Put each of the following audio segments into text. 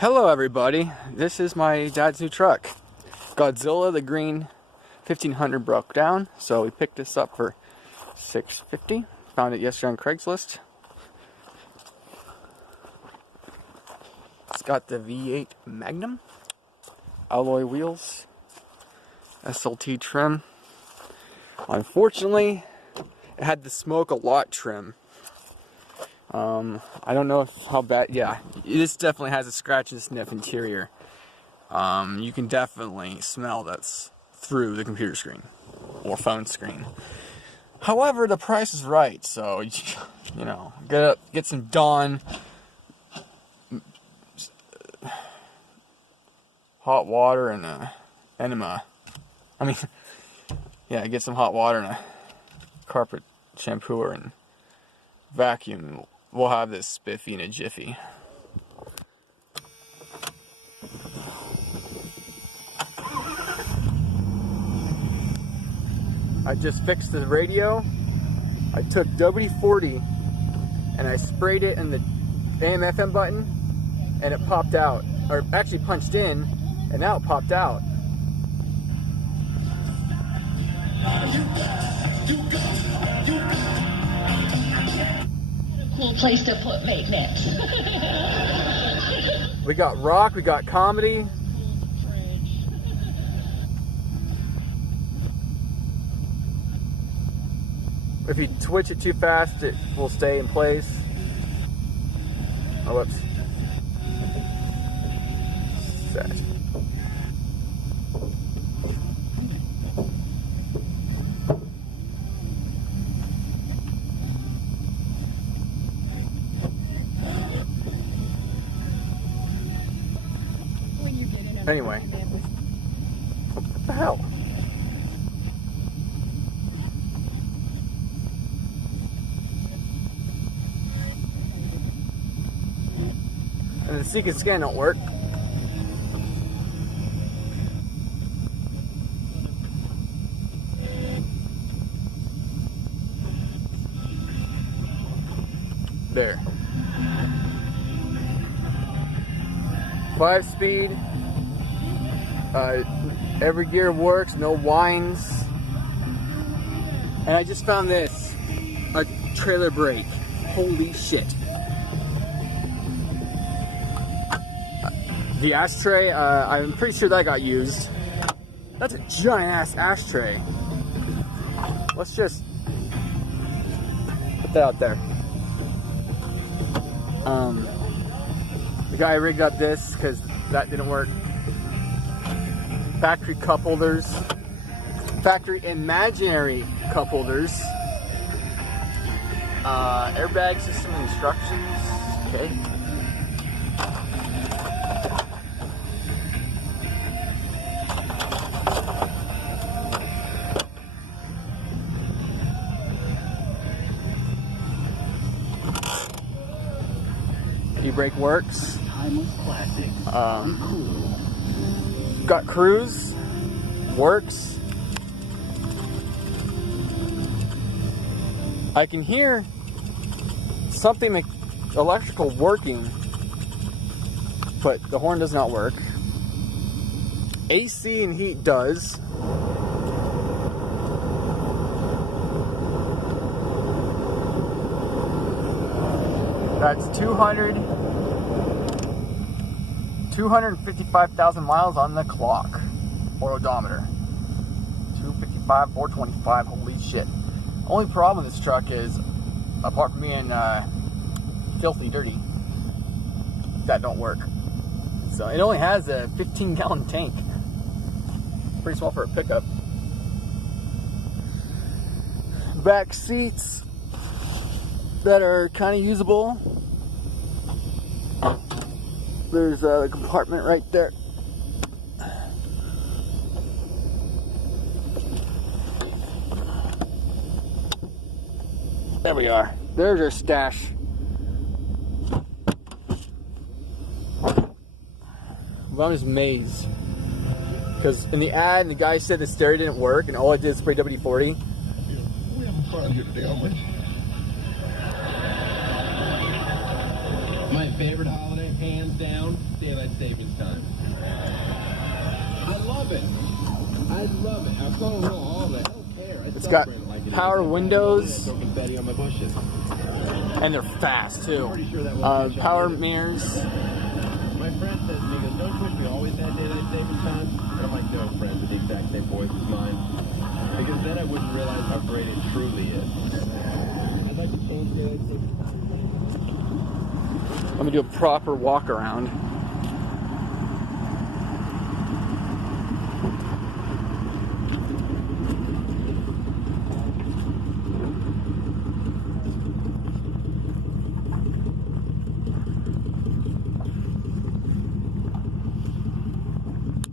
Hello everybody, this is my dad's new truck. Godzilla, the green 1500 broke down, so we picked this up for $650. Found it yesterday on Craigslist. It's got the V8 Magnum, alloy wheels, SLT trim. Unfortunately, it had the smoke a lot trim. I don't know how bad. Yeah, this definitely has a scratch and sniff interior. You can definitely smell that's through the computer screen or phone screen. However, the price is right, so you know, get some Dawn hot water and a enema. Get some hot water and a carpet shampooer and vacuum. We'll have this spiffy in a jiffy. I just fixed the radio. I took WD-40 and I sprayed it in the AM/FM button and it popped out. Or actually punched in and now it popped out. Cool place to put maintenance. We got rock, we got comedy. If you twitch it too fast, it will stay in place. Oh, whoops. Set. Anyway, what the hell? And the seek and scan don't work. There. 5-speed. Every gear works, no whines. And I just found this, a trailer brake. Holy shit. The ashtray, I'm pretty sure that got used. That's a giant ass ashtray. Let's just put that out there. The guy rigged up this because that didn't work. Factory cup holders, factory imaginary cup holders, airbag system instructions. Okay. E-brake works. Got cruise, works. I can hear something electrical working, but the horn does not work. AC and heat does. That's 255,000 miles on the clock, or odometer. 255, 425, holy shit. Only problem with this truck is, apart from being filthy dirty, that don't work. So it only has a 15-gallon tank. Pretty small for a pickup. Back seats that are kind of usable. There's a compartment right there. There we are. There's our stash. Well, I'm just amazed. Because in the ad, the guy said the stereo didn't work, and all I did is spray WD-40. We have a car here today, aren't we? My favorite holiday, hands down, daylight I love it. I don't know all of it. I don't care. It's got power windows, and they're fast too. Power mirrors. My friend says to me, he goes, don't you wish we always had daylight saving time? And I'm like, no, friend, with the exact same voice as mine. Because then I wouldn't realize how great it truly is. I'd like to change daylight saving time. Let me do a proper walk around.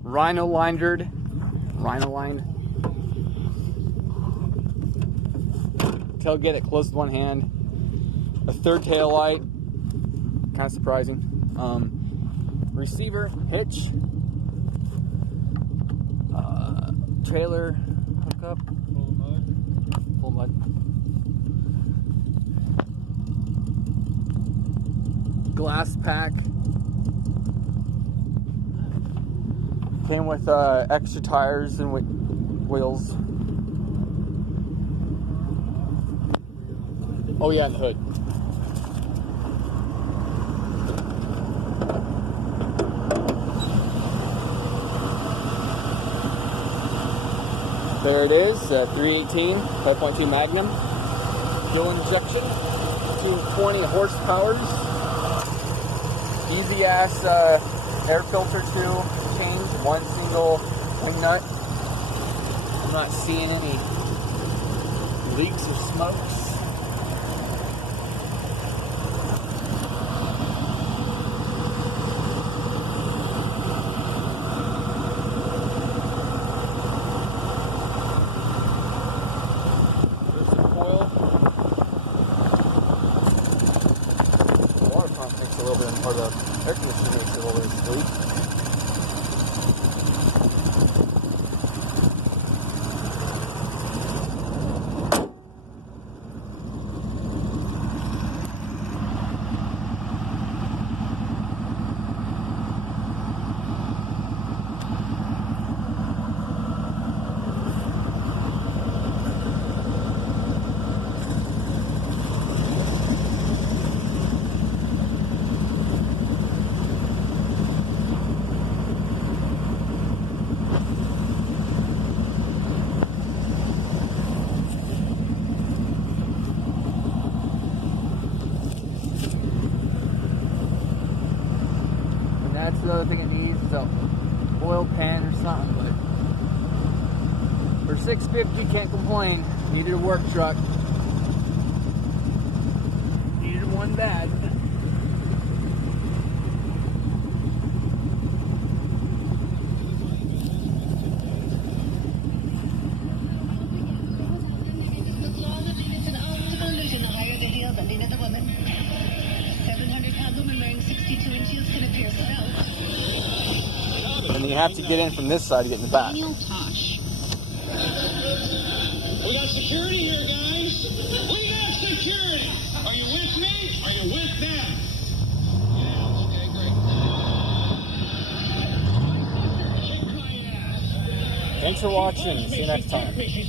Rhino lined. Tailgate it closed with one hand. A third tail light. Kind of surprising. Receiver, hitch. Trailer hookup. Full mud. Glass pack. Came with extra tires and wheels. Oh yeah, and the hood. There it is, 318, 5.2 Magnum. Fuel injection, 220 horsepower. Easy ass air filter to change, one single wing nut. I'm not seeing any leaks or smokes. There's the coil. The water pump makes a little bit, or the air conditioner makes a little bit of sleep. That's the other thing it needs is a oil pan or something, but for $650 can't complain. Needed a work truck. Needed one bad. And you have to get in from this side to get in the back. We got security here, guys. We got security. Are you with me? Are you with them? Yeah, okay, great. Thanks for watching. See you next time.